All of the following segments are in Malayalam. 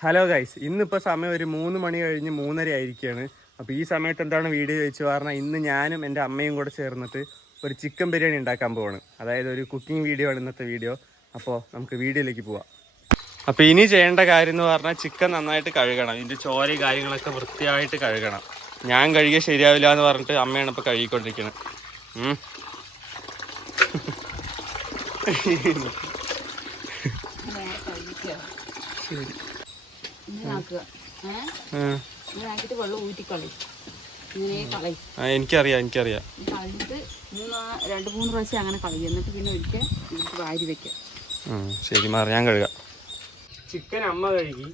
ഹലോ ഗൈസ് ഇന്നിപ്പോൾ സമയം ഒരു മൂന്ന് മണി കഴിഞ്ഞ് മൂന്നര ആയിരിക്കുകയാണ് അപ്പോൾ ഈ സമയത്ത് എന്താണ് വീഡിയോ ചോദിച്ചു പറഞ്ഞാൽ ഇന്ന് ഞാനും എന്റെ അമ്മയും കൂടെ ചേർന്നിട്ട് ഒരു ചിക്കൻ ബിരിയാണി ഉണ്ടാക്കാൻ പോവാണ്. അതായത് ഒരു കുക്കിംഗ് വീഡിയോ ആണ് ഇന്നത്തെ വീഡിയോ അപ്പോൾ നമുക്ക് വീഡിയോയിലേക്ക് പോവാം. അപ്പോൾ ഇനി ചെയ്യേണ്ട കാര്യം എന്ന് പറഞ്ഞാൽ ചിക്കൻ നന്നായിട്ട് കഴുകണം. ഇതിന്റെ ചോര കാര്യങ്ങളൊക്കെ വൃത്തിയായിട്ട് കഴുകണം. ഞാൻ കഴുകിയ ശരിയാവില്ല എന്ന് പറഞ്ഞിട്ട് അമ്മയാണ് ഇപ്പോൾ കഴുകിക്കൊണ്ടിരിക്കുന്നത് ഉം. എനിക്കറിയാം എനിക്കറിയാം. രണ്ട് മൂന്ന് പ്രാവശ്യം അങ്ങനെ കളയും. എന്നിട്ട് പിന്നെ ഒരിക്കൽ വാരി വെക്കാം. ശരി മാറി ഞാൻ കഴുകാം. ചിക്കൻ അമ്മ കഴുകി.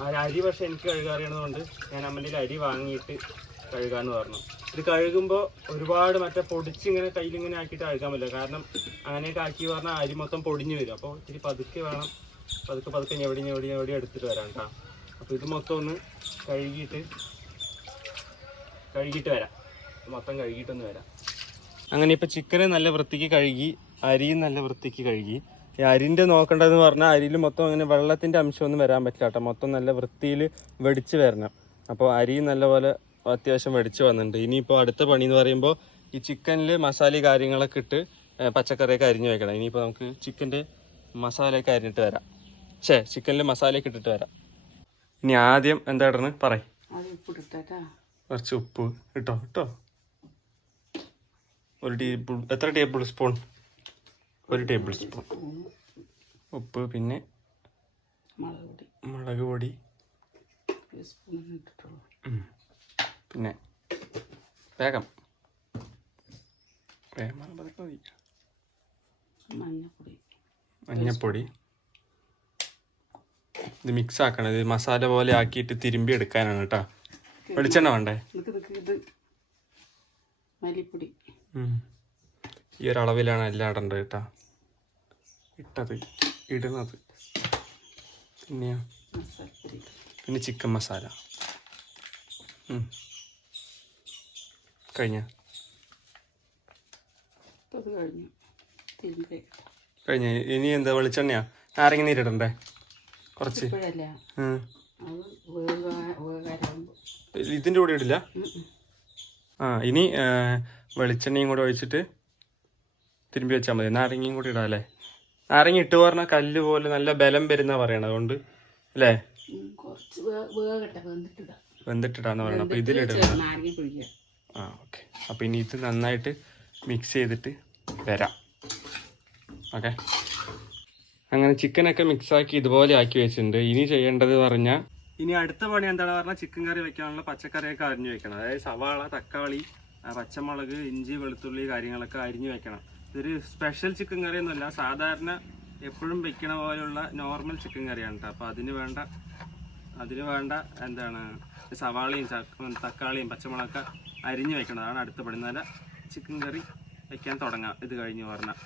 ആ അരി പക്ഷെ എനിക്ക് കഴുകാൻ അറിയണതുകൊണ്ട് ഞാൻ അമ്മന്റെ അരി വാങ്ങിയിട്ട് കഴുകാന്ന് പറഞ്ഞു. ഇത് കഴുകുമ്പോൾ ഒരുപാട് മറ്റേ പൊടിച്ച് ഇങ്ങനെ കയ്യിലിങ്ങനെ ആക്കിയിട്ട് കഴുകാൻ പറ്റില്ല. കാരണം അങ്ങനെയൊക്കെ ആക്കി പറഞ്ഞാൽ അരി മൊത്തം പൊടിഞ്ഞു വരും. അപ്പോൾ ഇത്തിരി പതുക്കെ വേണം പതുക്കെ പതുക്കെ ഞെവടി ഞെവടി ഞെവടി എടുത്തിട്ട് വരാം കേട്ടോ. അപ്പോൾ ഇത് മൊത്തം ഒന്ന് കഴുകിയിട്ട് കഴുകിയിട്ട് വരാം. മൊത്തം കഴുകിയിട്ടൊന്ന് വരാം. അങ്ങനെ ഇപ്പോൾ ചിക്കനെ നല്ല വൃത്തിക്ക് കഴുകി അരിയും നല്ല വൃത്തിക്ക് കഴുകി. ഈ അരിന്റെ നോക്കേണ്ടതെന്ന് പറഞ്ഞാൽ അരിയിൽ മൊത്തം അങ്ങനെ വെള്ളത്തിന്റെ അംശമൊന്നും വരാൻ പറ്റില്ല കേട്ടോ. മൊത്തം നല്ല വൃത്തിയിൽ വെടിച്ച് വരണം. അപ്പോൾ അരി നല്ലപോലെ അത്യാവശ്യം വെടിച്ച് വന്നിട്ടുണ്ട്. ഇനിയിപ്പോൾ അടുത്ത പണി എന്ന് പറയുമ്പോൾ ഈ ചിക്കനിൽ മസാല കാര്യങ്ങളൊക്കെ ഇട്ട് പച്ചക്കറിയൊക്കെ അരിഞ്ഞ് വെക്കണം. ഇനിയിപ്പോൾ നമുക്ക് ചിക്കന്റെ മസാലയൊക്കെ അരിഞ്ഞിട്ട് വരാം. ഛേ ചിക്കനിൽ മസാലയൊക്കെ ഇട്ടിട്ട് വരാം. ഇനി ആദ്യം എന്താ ഇടണ് പറയും. കുറച്ച് ഉപ്പ് ഇട്ടോ ഇട്ടോ. ഒരു ടേബിൾ എത്ര ടേബിൾ സ്പൂൺ? ഒരു ടേബിൾ സ്പൂൺ. ഉപ്പ് പിന്നെ മുളക് പൊടി. പിന്നെ വേഗം. മഞ്ഞപ്പൊടി. ഇത് മിക്സ് ആക്കണം. ഇത് മസാല പോലെ ആക്കിയിട്ട് തിരുമ്പി എടുക്കാനാണ് കേട്ടോ വെളിച്ചെണ്ണ വേണ്ടേ? മല്ലിപ്പൊടി. ഈ ഒരു അളവിലാണ് എല്ലാം ഇടേണ്ടത് കേട്ടോ ഇട്ടത് ഇടുന്നത്. പിന്നെയോ? പിന്നെ ചിക്കൻ മസാല. കഴിഞ്ഞു? കഴിഞ്ഞ. ഇനി എന്താ വെളിച്ചെണ്ണയാ? നാരങ്ങ നീരിടണ്ടേ കുറച്ച്. ഇതിന്റെ കൂടെ ഇടില്ല? ആ ഇനി വെളിച്ചെണ്ണയും കൂടെ ഒഴിച്ചിട്ട് തിരുമ്പി വെച്ചാൽ മതി. നാരങ്ങയും കൂടി ഇടാം അല്ലേ? നാരങ്ങ ഇട്ട് പറഞ്ഞാൽ കല്ല് പോലെ നല്ല ബലം വരുന്ന പറയണത് അതുകൊണ്ട് അല്ലേ? വെന്തിട്ടിടാന്ന് പറയണം അപ്പൊ ഇതിലിടണം. ആ ഓക്കെ. അപ്പോൾ ഇനി ഇത് നന്നായിട്ട് മിക്സ് ചെയ്തിട്ട് വരാം. ഓക്കെ? അങ്ങനെ ചിക്കനൊക്കെ മിക്സ് ആക്കി ഇതുപോലെ ആക്കി വെച്ചിട്ടുണ്ട്. ഇനി ചെയ്യേണ്ടത് പറഞ്ഞാൽ ഇനി അടുത്ത പണി എന്താണ് പറഞ്ഞാൽ ചിക്കൻ കറി വെക്കാനുള്ള പച്ചക്കറിയൊക്കെ അരിഞ്ഞു വെക്കണം. അതായത് സവാള തക്കാളി പച്ചമുളക് ഇഞ്ചി വെളുത്തുള്ളി കാര്യങ്ങളൊക്കെ അരിഞ്ഞു വെക്കണം. ഇതൊരു സ്പെഷ്യൽ ചിക്കൻ കറി ഒന്നുമല്ല സാധാരണ എപ്പോഴും വെക്കണ പോലെയുള്ള നോർമൽ ചിക്കൻ കറിയാണ് കേട്ടോ അപ്പോൾ അതിന് വേണ്ട അതിന് വേണ്ട എന്താണ് സവാളയും തക്കാളിയും പച്ചമുളകൊക്കെ അരിഞ്ഞു വെക്കണം. അതാണ് അടുത്ത പണി. നല്ല ചിക്കൻ കറി വെക്കാൻ തുടങ്ങാം. ഇത് കഴിഞ്ഞു പറഞ്ഞാൽ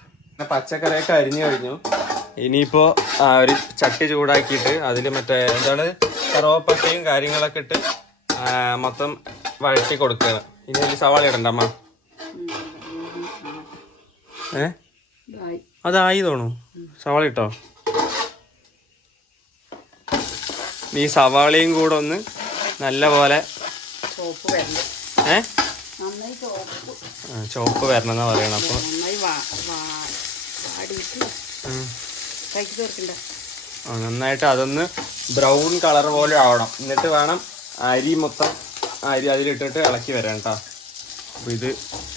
പച്ചക്കറിയൊക്കെ അരിഞ്ഞു കഴിഞ്ഞു. ഇനിയിപ്പോ ആ, ഒരു ചട്ടി ചൂടാക്കിയിട്ട് അതിൽ മറ്റേ എന്താണ് കറുവപ്പട്ടയും കാര്യങ്ങളൊക്കെ ഇട്ട് മൊത്തം വഴറ്റി കൊടുക്കുക ഇനി ഒരു സവാള ഇടണ്ട അമ്മ. ഏ? അതായി തോണു സവാള ഇട്ടോ? ഈ സവാളയും കൂടെ ഒന്ന് നല്ല പോലെ ചോപ്പ്. ഏ വരണം എന്നാ പറയണം അപ്പോൾ തീർക്കണ്ട നന്നായിട്ട് അതൊന്ന് ബ്രൗൺ കളർ പോലെ ആവണം. എന്നിട്ട് വേണം അരി മൊത്തം അരി അതിലിട്ടിട്ട് ഇളക്കി വരാം കേട്ടോ അപ്പോൾ ഇത്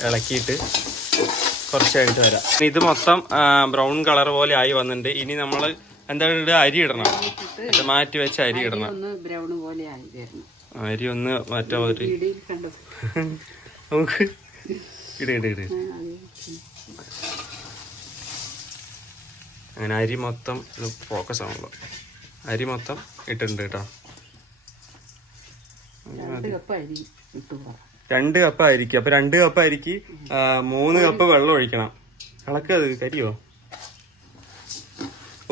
ഇളക്കിയിട്ട് കുറച്ചായിട്ട് കഴിഞ്ഞിട്ട് വരാം. ഇത് മൊത്തം ബ്രൗൺ കളർ പോലെ ആയി വന്നിട്ടുണ്ട്. ഇനി നമ്മൾ എന്താണ് ഇടുക അരി ഇടണം. എന്നിട്ട് മാറ്റി വെച്ച അരി ഇടണം. അരി ഒന്ന് മാറ്റാ ഒരു നമുക്ക് ഇട ഇട ഇട. അങ്ങനെ അരി മൊത്തം ഇത് ഫോക്കസ് ആവുള്ളൂ അരി മൊത്തം ഇട്ടിട്ടുണ്ട് കേട്ടോ. രണ്ട് കപ്പ് അരിക്കും. അപ്പൊ രണ്ട് കപ്പ് അരിക്ക് മൂന്ന് കപ്പ് വെള്ളം ഒഴിക്കണം. ഇളക്കത് കരിയോ?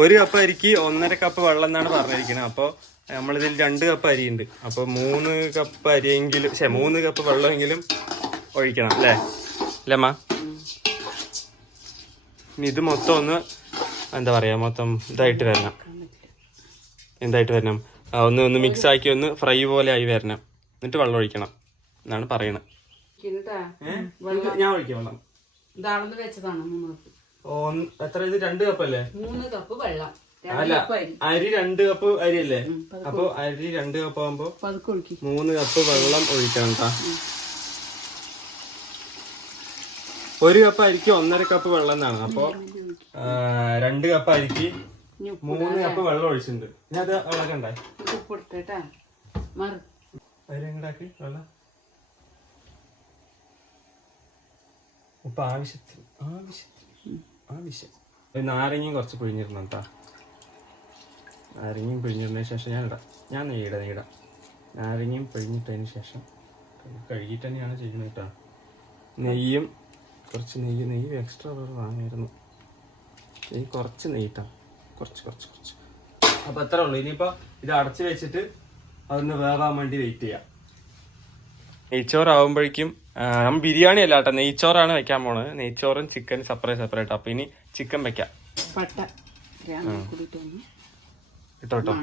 ഒരു കപ്പ് അരിക്ക് ഒന്നര കപ്പ് വെള്ളം എന്നാണ് പറഞ്ഞിരിക്കുന്നത് അപ്പോൾ നമ്മളിതിൽ രണ്ട് കപ്പ് അരിയുണ്ട്. അപ്പോൾ മൂന്ന് കപ്പ് അരിയെങ്കിലും ശേ മൂന്ന് കപ്പ് വെള്ളമെങ്കിലും ഒഴിക്കണം അല്ലേ? അല്ലേ അമ്മ? ഇത് മൊത്തം ഒന്ന് എന്താ പറയാ മൊത്തം ഇതായിട്ട് വരണം. എന്തായിട്ട് വരണം. ഒന്ന് ഒന്ന് മിക്സ് ആക്കി ഒന്ന് ഫ്രൈ പോലെ ആയി വരണം. എന്നിട്ട് വെള്ളം ഒഴിക്കണം. എന്നാണ് പറയണത്. ഞാൻ ഒഴിക്കാം വെള്ളം. ഇതാണെന്ന് വെച്ചതാണ് കപ്പ്? എത്ര ഇത് രണ്ട് കപ്പല്ലേ? മൂന്ന് കപ്പ് വെള്ളം. അല്ല കപ്പ് അരി. അരി രണ്ട് കപ്പ് അരി അല്ലേ അപ്പൊ അരി രണ്ട് കപ്പ് ആകുമ്പോ പതുക്കെ ഒഴുക്കി. മൂന്ന് കപ്പ് വെള്ളം ഒഴിക്കണം കേട്ടാ ഒരു കപ്പ് അരിക്ക് ഒന്നര കപ്പ് വെള്ളം എന്നാണ്. അപ്പൊ രണ്ട് കപ്പ് അരിക്ക് മൂന്ന് കപ്പ് വെള്ളം ഒഴിച്ചിട്ടുണ്ട്. ഇനി അത് വെള്ളം ഉണ്ടായി എങ്ങടാക്കി വെള്ളം. ഉപ്പ് ആവശ്യത്തിന് ആവശ്യത്തിന് ആവശ്യം നാരങ്ങയും കുറച്ച് പിഴിഞ്ഞിരുന്നു കേട്ടാ നാരങ്ങയും പിഴിഞ്ഞിരുന്നതിന് ശേഷം ഞാൻ ഇടാം. ഞാൻ നെയ്യിടാം നീടാം നാരങ്ങയും പിഴിഞ്ഞിട്ടതിന് ശേഷം കഴുകിയിട്ട് തന്നെയാണ് ചെയ്യുന്നത് കേട്ടോ നെയ്യും കുറച്ച് നെയ്യ് നെയ്യ് എക്സ്ട്രാ വേറെ വാങ്ങിയിരുന്നു. നെയ്യ് കുറച്ച് നീട്ടാം കുറച്ച് കുറച്ച് കുറച്ച്. അപ്പോൾ അത്രേ ഉള്ളൂ. ഇനിയിപ്പോൾ ഇത് അടച്ച് വെച്ചിട്ട് അതൊന്ന് വേവാൻ വേണ്ടി വെയിറ്റ് ചെയ്യാം. നെയ്ച്ചോറാവുമ്പോഴേക്കും നമ്മൾ ബിരിയാണി അല്ല കേട്ടോ. നെയ്ച്ചോറാണ് വെക്കാൻ പോണത്. നെയ്ച്ചോറും ചിക്കൻ സെപ്പറേറ്റ് സെപ്പറേറ്റ് അപ്പൊ ഇനി ചിക്കൻ വെക്കാം. പട്ട കേട്ടോ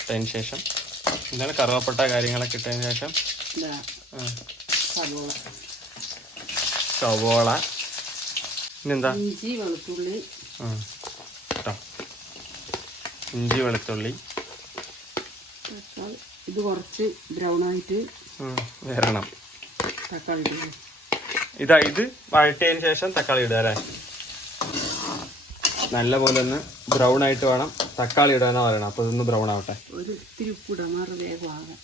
ഇട്ടതിന് ശേഷം എന്താണ് കറുവപ്പട്ട കാര്യങ്ങളൊക്കെ ഇട്ടതിന് ശേഷം. സവോള. സവോള. പിന്നെന്താ? ഇഞ്ചി വെളുത്തുള്ളി. കേട്ടോ ഇഞ്ചി വെളുത്തുള്ളി. ഇത് കുറച്ച് ബ്രൗൺ ആയിട്ട്. വരണം. തക്കാളി ഇതാ ഇത് വഴറ്റിയതിന് ശേഷം തക്കാളി ഇടുക അല്ലേ? നല്ല പോലെ ഒന്ന് ബ്രൗൺ ആയിട്ട് വേണം. തക്കാളി ഇടാനാ പറയണം. അപ്പോൾ ഇതൊന്ന് ബ്രൗൺ ആവട്ടെ. ഒരു ഇത്തിരി ഉപ്പിടുക മാറി വേഗം ആകാം.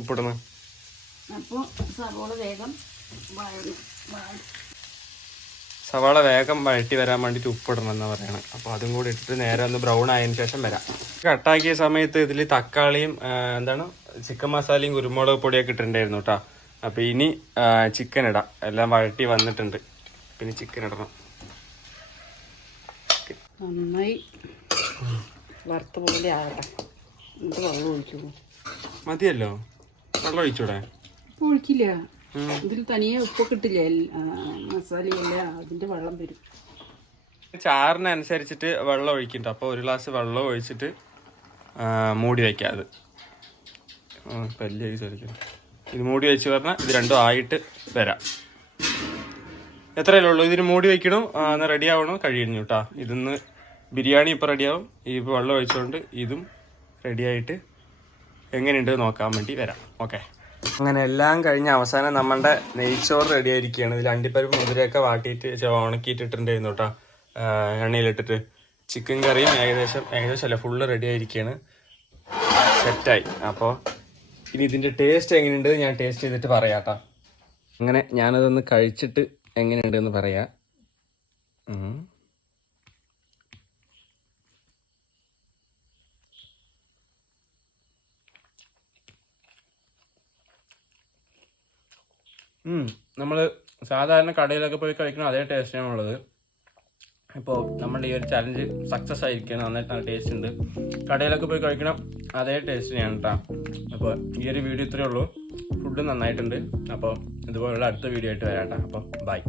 ഉപ്പിടുന്നത് അപ്പോൾ സവോള വേഗം സവാള വേഗം വഴറ്റി വരാൻ വേണ്ടിയിട്ട് ഉപ്പിടണം എന്ന് പറയണം. അപ്പോൾ അതും കൂടി ഇട്ടിട്ട് നേരെ ഒന്ന് ബ്രൗൺ ആയതിന് ശേഷം വരാം. കട്ടാക്കിയ സമയത്ത് ഇതിൽ തക്കാളിയും എന്താണ് ചിക്കൻ മസാലയും കുരുമുളക് പൊടിയൊക്കെ ഇട്ടിട്ടുണ്ടായിരുന്നു കേട്ടോ അപ്പോൾ ഇനി ചിക്കൻ ഇടാം. എല്ലാം വഴറ്റി വന്നിട്ടുണ്ട്. പിന്നെ ചിക്കൻ ഇടണം. നന്നായി വറുത്ത പോലെ ആവട്ടെ. എന്നിട്ട് വെള്ളം ഒഴിക്കുള്ളൂ മതിയല്ലോ? വെള്ളം ഒഴിച്ചൂടെ? ഒഴിക്കില്ല. ഇതിൽ തനിയെ ഉപ്പൊക്കെ ഇട്ടില്ല മസാലയില്ല അതിന്റെ വെള്ളം വരും. ചാറിനനുസരിച്ചിട്ട് വെള്ളം ഒഴിക്കുന്നുണ്ട് അപ്പോൾ ഒരു ഗ്ലാസ് വെള്ളം ഒഴിച്ചിട്ട് മൂടി വയ്ക്കാതെ പല്ല് ചോദിക്കുന്നു ഇത് മൂടി വെച്ച് പറഞ്ഞാൽ ഇത് രണ്ടും ആയിട്ട് വരാം. എത്രയല്ലേ ഉള്ളൂ? ഇതിന് മൂടി വയ്ക്കണം എന്ന് റെഡി ആവണം? കഴിയുന്നു കേട്ടോ ഇതിന്ന് ബിരിയാണി ഇപ്പോൾ റെഡിയാവും ഈ വെള്ളം ഒഴിച്ചുകൊണ്ട് ഇതും റെഡിയായിട്ട് എങ്ങനെയുണ്ട് നോക്കാൻ വേണ്ടി വരാം. ഓക്കെ. അങ്ങനെ എല്ലാം കഴിഞ്ഞ് അവസാനം നമ്മളുടെ നെയ്ച്ചോറ് റെഡി ആയിരിക്കുകയാണ്. ഇതിൽ അണ്ടിപ്പരിപ്പ് മുതിരയൊക്കെ വാട്ടിയിട്ട് ഉണക്കിയിട്ടിട്ടുണ്ടായിരുന്നു കേട്ടോ എണ്ണയിലിട്ടിട്ട്. ചിക്കൻ കറിയും ഏകദേശം ഏകദേശം അല്ല ഫുള്ള് റെഡി ആയിരിക്കുകയാണ് സെറ്റായി അപ്പോൾ ഇനി ഇതിന്റെ ടേസ്റ്റ് എങ്ങനെയുണ്ട് ഞാൻ ടേസ്റ്റ് ചെയ്തിട്ട് പറയാം കേട്ടോ അങ്ങനെ ഞാനതൊന്ന് കഴിച്ചിട്ട് എങ്ങനെയുണ്ടെന്ന് പറയാം. നമ്മൾ സാധാരണ കടയിലൊക്കെ പോയി കഴിക്കുന്ന അതേ ടേസ്റ്റാണ് ഉള്ളത്. ഇപ്പോൾ നമ്മുടെ ഈ ഒരു ചലഞ്ച് സക്സസ് ആയിരിക്കും നന്നായിട്ട് നല്ല ടേസ്റ്റ് ഉണ്ട്. കടയിലൊക്കെ പോയി കഴിക്കണം അതേ ടേസ്റ്റ് ഞാൻ കേട്ടോ അപ്പോൾ ഈ ഒരു വീഡിയോ ഇത്രയേ ഉള്ളൂ. ഫുഡ് നന്നായിട്ടുണ്ട്. അപ്പോൾ ഇതുപോലുള്ള അടുത്ത വീഡിയോ ആയിട്ട് വരാം കേട്ടോ അപ്പോൾ ബൈ